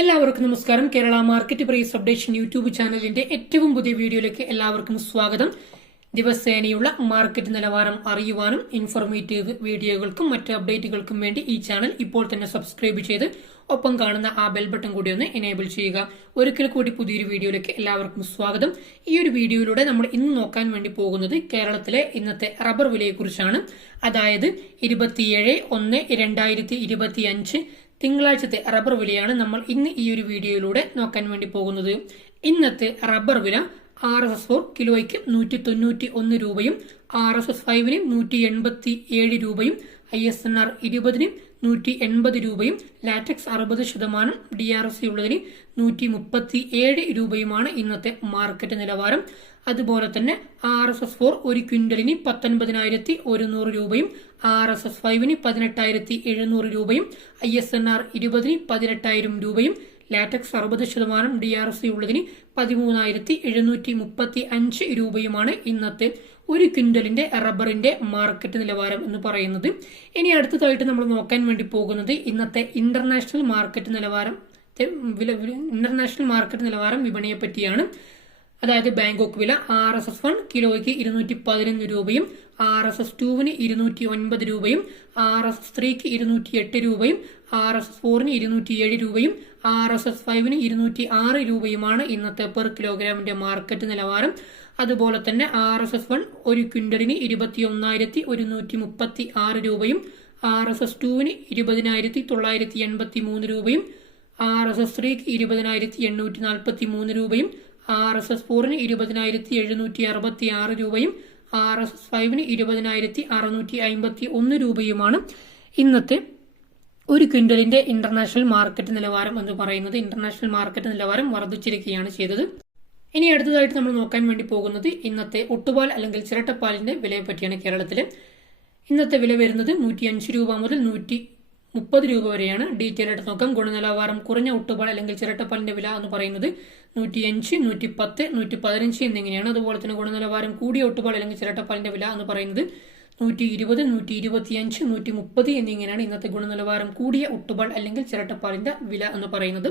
എല്ലാവർക്കും നമസ്കാരം. Kerala market price updation YouTube ചാനലിന്റെ ഏറ്റവും പുതിയ വീഡിയോയിലേക്ക് എല്ലാവർക്കും സ്വാഗതം. ദിവസേനയുള്ള മാർക്കറ്റ് നിലവാരം അറിയുവാനും ഇൻഫോർമേറ്റീവ് വീഡിയോകൾക്കും മറ്റ് അപ്ഡേറ്റുകൾക്കും വേണ്ടി ഈ ചാനൽ ഇപ്പോൾ തന്നെ സബ്സ്ക്രൈബ് ചെയ്ത് ഒപ്പം കാണുന്ന ആ ബെൽ ബട്ടൺ കൂടി ഒന്ന് എനേബിൾ ചെയ്യുക. ഒരിക്കൽ കൂടി പുതിയൊരു വീഡിയോയിലേക്ക് എല്ലാവർക്കും സ്വാഗതം. ഈ ഒരു വീഡിയോയിലൂടെ നമ്മൾ ഇന്ന് നോക്കാൻ വേണ്ടി പോകുന്നത് കേരളത്തിലെ ഇന്നത്തെ റബ്ബർ വിലയെക്കുറിച്ചാണ്. അതായത് 27/1/2025 തിങ്കളാഴ്ചത്തെ റബ്ബർ വിലയാണ് നമ്മൾ ഇന്ന് ഈ ഒരു വീഡിയോയിലൂടെ നോക്കാൻ വേണ്ടി പോകുന്നത്. ഇന്നത്തെ റബ്ബർ വില RSS4 കിലോയ്ക്ക് 191 രൂപയും RSS 5 187 രൂപയും ISNR 20 180 രൂപയും ലാറ്റക്സ് 60% DRC ഉള്ളതിന് 137 രൂപയുമാണ് ഇന്നത്തെ മാർക്കറ്റ് നിലവാരം. അതുപോലെ തന്നെ RSS4 ഒരു ക്വിന്റലിന് 19,100 രൂപയും RSS 5 18,700 രൂപയും ISNR 20 18,000 രൂപയും ലാറ്റക്സ് 60% DRC ഉള്ളതിന് 13,735 രൂപയുമാണ് ഇന്നത്തെ ഒരു ക്വിന്റലിന്റെ റബ്ബറിന്റെ മാർക്കറ്റ് നിലവാരം എന്ന് പറയുന്നത്. ഇനി അടുത്തതായിട്ട് നമ്മൾ നോക്കാൻ വേണ്ടി പോകുന്നത് ഇന്നത്തെ ഇന്റർനാഷണൽ മാർക്കറ്റ് നിലവാരം വിപണിയെ പറ്റിയാണ്. അതായത് ബാങ്കോക്ക് വില RSS 1 കിലോയ്ക്ക് 211 രൂപയും RSS 2 209 രൂപയും RSS 3 208 രൂപയും RSS 4 207 രൂപയും RSS 5 206 രൂപയുമാണ് ഇന്നത്തെ പെർ കിലോഗ്രാമിന്റെ മാർക്കറ്റ് നിലവാരം. അതുപോലെ തന്നെ RSS 1 ഒരു ക്വിന്റലിന് 21,136 രൂപയും RSS 2 20,983 രൂപയും RSS 3 20,843 രൂപയും RSS 4 20,766 രൂപയും RSS 5 20,651 രൂപയുമാണ് ഇന്നത്തെ ഒരു ക്വിന്റലിന്റെ ഇന്റർനാഷണൽ മാർക്കറ്റ് നിലവാരം എന്ന് പറയുന്നത്. ഇന്റർനാഷണൽ മാർക്കറ്റ് നിലവാരം വർദ്ധിച്ചിരിക്കുകയാണ് ചെയ്തത്. ഇനി അടുത്തതായിട്ട് നമ്മൾ നോക്കാൻ വേണ്ടി പോകുന്നത് ഇന്നത്തെ ഒട്ടുപാൽ അല്ലെങ്കിൽ ചിരട്ടപ്പാലിന്റെ വിലയെ പറ്റിയാണ്. കേരളത്തിലെ ഇന്നത്തെ വില വരുന്നത് 105 രൂപ മുതൽ 130 രൂപ വരെയാണ്. ഡീറ്റെയിൽ ആയിട്ട് നോക്കാം. ഗുണനിലവാരം കുറഞ്ഞ ഒട്ടുപാൽ അല്ലെങ്കിൽ ചിരട്ടപ്പാലിന്റെ വില എന്ന് പറയുന്നത് 105, 110, 115 എന്നിങ്ങനെയാണ്. അതുപോലെ തന്നെ ഗുണനിലവാരം കൂടിയ ഒട്ടുപാൽ അല്ലെങ്കിൽ ചിരട്ടപ്പാലിന്റെ വില എന്ന് പറയുന്നത് 120, 125, 130 എന്നിങ്ങനെയാണ് ഇന്നത്തെ ഗുണനിലവാരം കൂടിയ ഒട്ടുപാൽ അല്ലെങ്കിൽ ചിരട്ടപ്പാലിന്റെ വില എന്ന് പറയുന്നത്.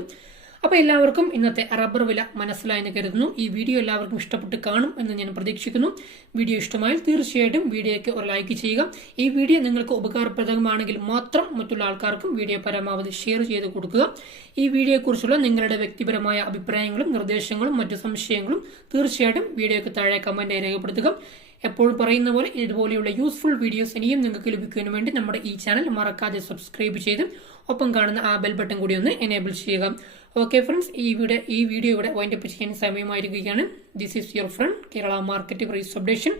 അപ്പോൾ എല്ലാവർക്കും ഇന്നത്തെ റബ്ബർ വില മനസ്സിലായെന്ന് കരുതുന്നു. ഈ വീഡിയോ എല്ലാവർക്കും ഇഷ്ടപ്പെട്ട് കാണും എന്ന് ഞാൻ പ്രതീക്ഷിക്കുന്നു. വീഡിയോ ഇഷ്ടമായാൽ തീർച്ചയായിട്ടും വീഡിയോയ്ക്ക് ഒരു ലൈക്ക് ചെയ്യുക. ഈ വീഡിയോ നിങ്ങൾക്ക് ഉപകാരപ്രദമാണെങ്കിൽ മാത്രം മറ്റുള്ള ആൾക്കാർക്കും വീഡിയോ പരമാവധി ഷെയർ ചെയ്ത് കൊടുക്കുക. ഈ വീഡിയോയെക്കുറിച്ചുള്ള നിങ്ങളുടെ വ്യക്തിപരമായ അഭിപ്രായങ്ങളും നിർദ്ദേശങ്ങളും മറ്റു സംശയങ്ങളും തീർച്ചയായിട്ടും വീഡിയോയ്ക്ക് താഴെ കമന്റായി രേഖപ്പെടുത്തുക. എപ്പോഴും പറയുന്ന പോലെ ഇതുപോലെയുള്ള യൂസ്ഫുൾ വീഡിയോസ് ഇനിയും നിങ്ങൾക്ക് ലഭിക്കുന്നതിന് വേണ്ടി നമ്മുടെ ഈ ചാനൽ മറക്കാതെ സബ്സ്ക്രൈബ് ചെയ്ത് ഒപ്പം കാണുന്ന ആ ബെൽ ബട്ടൺ കൂടി ഒന്ന് എനേബിൾ ചെയ്യുക. ഓക്കെ ഫ്രണ്ട്സ്, ഈ വീഡിയോ ഇവിടെ വൈൻഡപ്പ് ചെയ്യാൻ സമയമായിരിക്കുകയാണ്. This is your friend Kerala market price updation.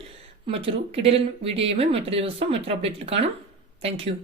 മറ്റൊരു കിടിലൻ വീഡിയോയുമായി മറ്റൊരു ദിവസം മറ്റൊരു അപ്ഡേറ്റിൽ കാണാം. Thank U.